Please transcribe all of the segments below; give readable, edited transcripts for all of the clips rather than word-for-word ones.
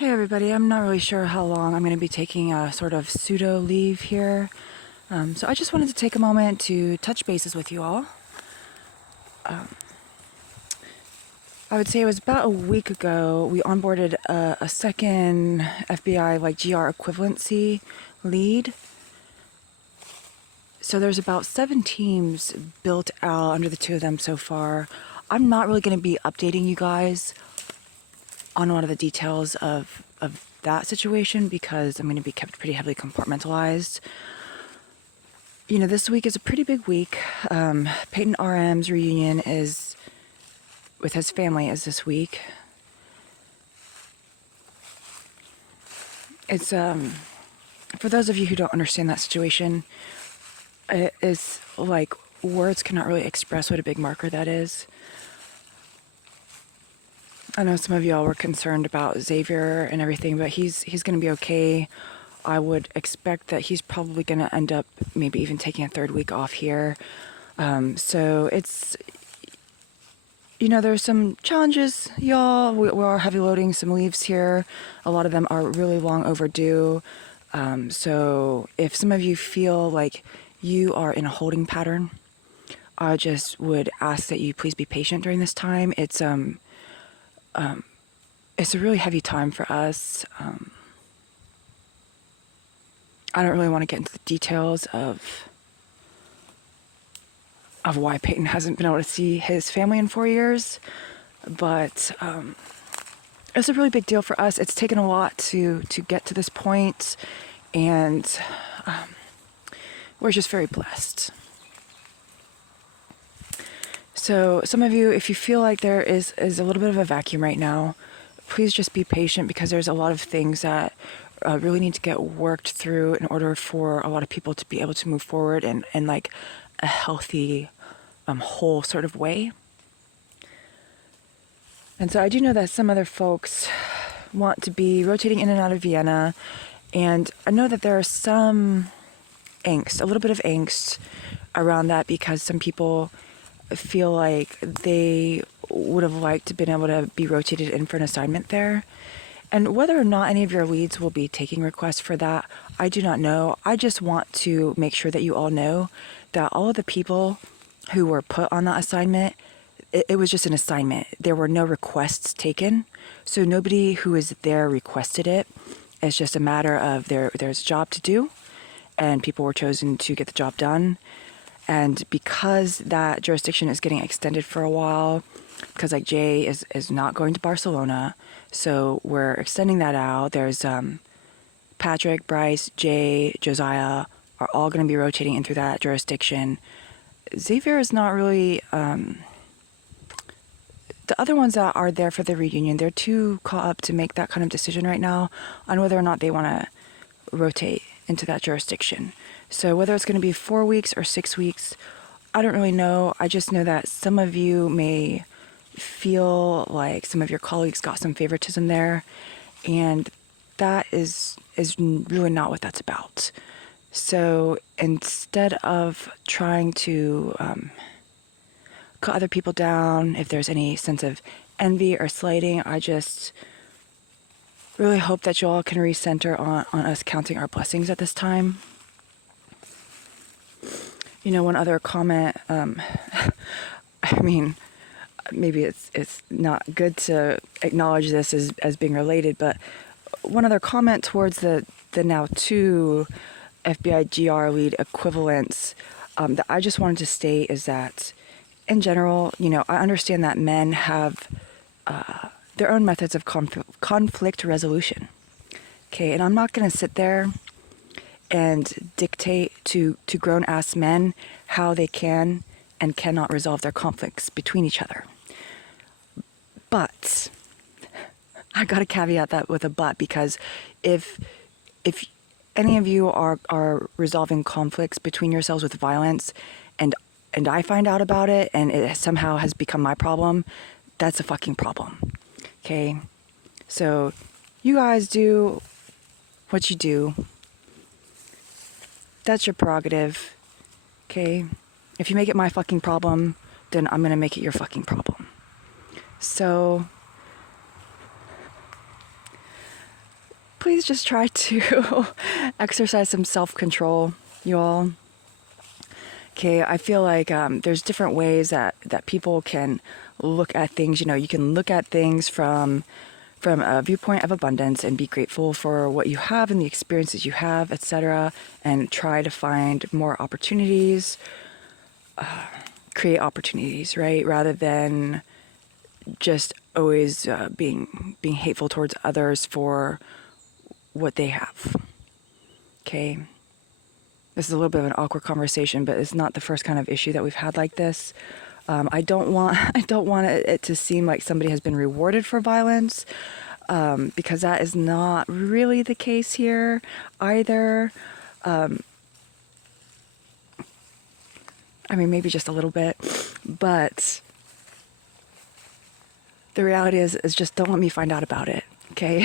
Hey everybody, I'm not really sure how long I'm going to be taking a sort of pseudo leave here. So I just wanted to take a moment to touch bases with you all. I would say it was about a week ago we onboarded a second FBI like GR equivalency lead. So there's about 7 teams built out under the 2 of them so far. I'm not really going to be updating you guys on a lot of the details of that situation because I'm going to be kept pretty heavily compartmentalized. You know, this week is a pretty big week. Peyton RM's reunion is with his family is this week. It's for those of you who don't understand that situation, it is like words cannot really express what a big marker that is. I know some of y'all were concerned about Xavier and everything, but he's going to be okay. I would expect that he's probably going to end up maybe even taking a 3rd week off here. So it's, you know, there's some challenges, y'all. We are heavy loading some leaves here. A lot of them are really long overdue. So if some of you feel like you are in a holding pattern, I just would ask that you please be patient during this time. It's a really heavy time for us. I don't really want to get into the details of why Peyton hasn't been able to see his family in 4 years, but it's a really big deal for us. It's taken a lot to get to this point, and we're just very blessed. So some of you, if you feel like there is a little bit of a vacuum right now, please just be patient because there's a lot of things that really need to get worked through in order for a lot of people to be able to move forward in like a healthy, whole sort of way. And so I do know that some other folks want to be rotating in and out of Vienna, and I know that there are some angst, a little bit of angst around that because some people feel like they would have liked to been able to be rotated in for an assignment there. And whether or not any of your leads will be taking requests for that, I do not know. I just want to make sure that you all know that all of the people who were put on that assignment, it was just an assignment. There were no requests taken. So nobody who is there requested it. It's just a matter of there's a job to do, and people were chosen to get the job done. And because that jurisdiction is getting extended for a while, because like Jay is not going to Barcelona, so we're extending that out. There's Patrick, Bryce, Jay, Josiah are all going to be rotating in through that jurisdiction. Xavier is not really, the other ones that are there for the reunion, they're too caught up to make that kind of decision right now on whether or not they want to rotate into that jurisdiction. So whether it's going to be 4 weeks or 6 weeks, I don't really know. I just know that some of you may feel like some of your colleagues got some favoritism there, and that is really not what that's about. So instead of trying to cut other people down, if there's any sense of envy or slighting, I just really hope that you all can recenter on us counting our blessings at this time. You know, one other comment, I mean, maybe it's not good to acknowledge this as being related, but one other comment towards the now 2 FBI GR lead equivalents that I just wanted to state is that in general, you know, I understand that men have their own methods of conflict resolution. Okay, and I'm not going to sit there and dictate to grown-ass men how they can and cannot resolve their conflicts between each other. But I got to caveat that with a but, because if any of you are resolving conflicts between yourselves with violence, and I find out about it and it somehow has become my problem, that's a fucking problem. Okay? So you guys do what you do. That's your prerogative. Okay? If you make it my fucking problem, then I'm gonna make it your fucking problem. So please just try to exercise some self-control, you all. Okay, I feel like there's different ways that people can look at things. You know, you can look at things from a viewpoint of abundance and be grateful for what you have and the experiences you have, etc., and try to find more opportunities, create opportunities, right? Rather than just always being hateful towards others for what they have. Okay. This is a little bit of an awkward conversation, but it's not the first kind of issue that we've had like this. I don't want it to seem like somebody has been rewarded for violence, because that is not really the case here either. I mean, maybe just a little bit, but the reality is just don't let me find out about it, okay?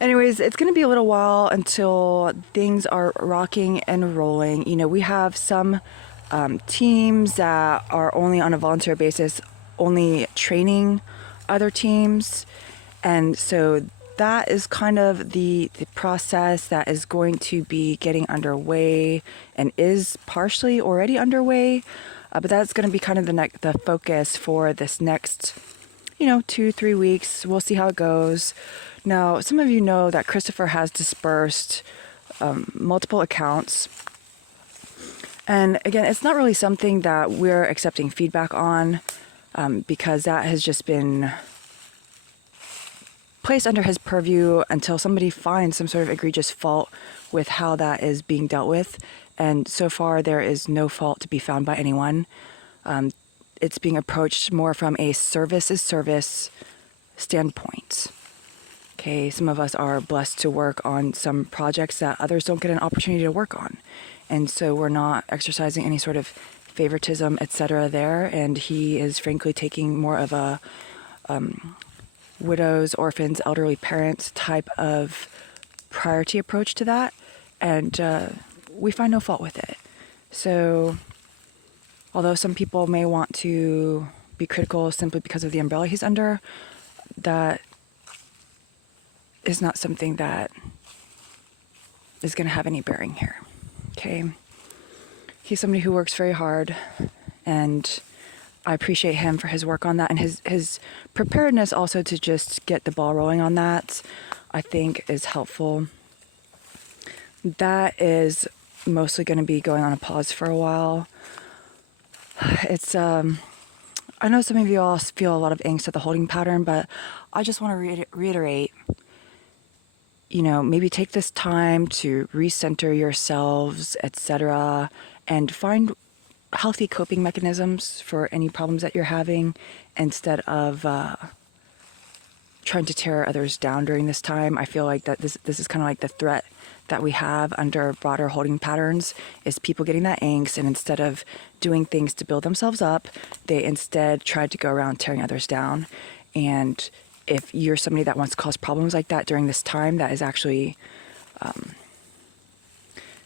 Anyways, it's going to be a little while until things are rocking and rolling. You know, we have some teams that are only on a volunteer basis, only training other teams. And so that is kind of the process that is going to be getting underway and is partially already underway. But that's going to be kind of the focus for this next, 2-3 weeks. We'll see how it goes. Now, some of you know that Christopher has dispersed multiple accounts. And again, it's not really something that we're accepting feedback on, because that has just been placed under his purview until somebody finds some sort of egregious fault with how that is being dealt with. And so far, there is no fault to be found by anyone. It's being approached more from a service is service standpoint. Okay, some of us are blessed to work on some projects that others don't get an opportunity to work on. And so we're not exercising any sort of favoritism, etc. there. And he is frankly taking more of a widows, orphans, elderly parents type of priority approach to that. And we find no fault with it. So although some people may want to be critical simply because of the umbrella he's under, that is not something that is going to have any bearing here. Okay. He's somebody who works very hard, and I appreciate him for his work on that, and his preparedness also to just get the ball rolling on that, I think is helpful. That is mostly going to be going on a pause for a while. It's I know some of you all feel a lot of angst at the holding pattern, but I just want to reiterate, maybe take this time to recenter yourselves, etc., and find healthy coping mechanisms for any problems that you're having instead of trying to tear others down during this time. I feel like that this is kind of like the threat that we have under broader holding patterns is people getting that angst, and instead of doing things to build themselves up, they instead try to go around tearing others down. And if you're somebody that wants to cause problems like that during this time, that is actually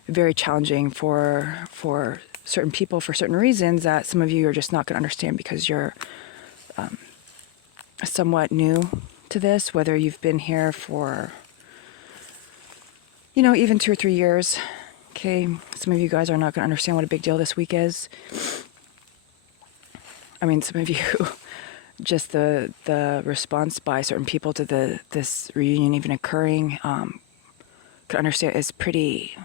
very challenging for certain people for certain reasons that some of you are just not going to understand because you're somewhat new to this, whether you've been here for, even 2 or 3 years. Okay, some of you guys are not going to understand what a big deal this week is. I mean, some of you... just the response by certain people to this reunion even occurring, could understand it's a pretty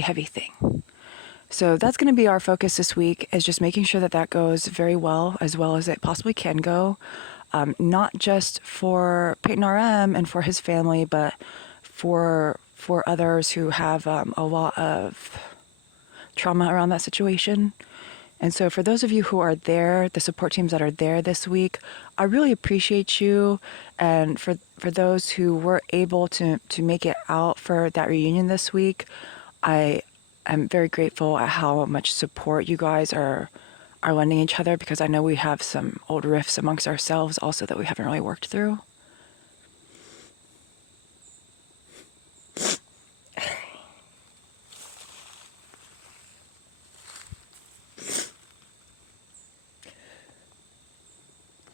heavy thing. So that's going to be our focus this week, is just making sure that goes very well as it possibly can go, not just for Peyton RM and for his family, but for others who have a lot of trauma around that situation. And so for those of you who are there, the support teams that are there this week, I really appreciate you. And for those who were able to make it out for that reunion this week, I am very grateful at how much support you guys are lending each other, because I know we have some old rifts amongst ourselves also that we haven't really worked through.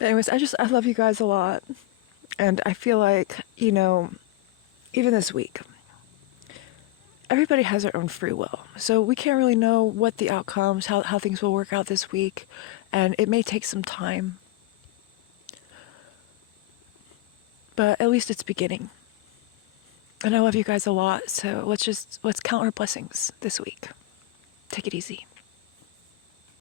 Anyways, I love you guys a lot. And I feel like, even this week, everybody has their own free will. So we can't really know what the outcomes, how things will work out this week. And it may take some time. But at least it's beginning. And I love you guys a lot. So let's count our blessings this week. Take it easy.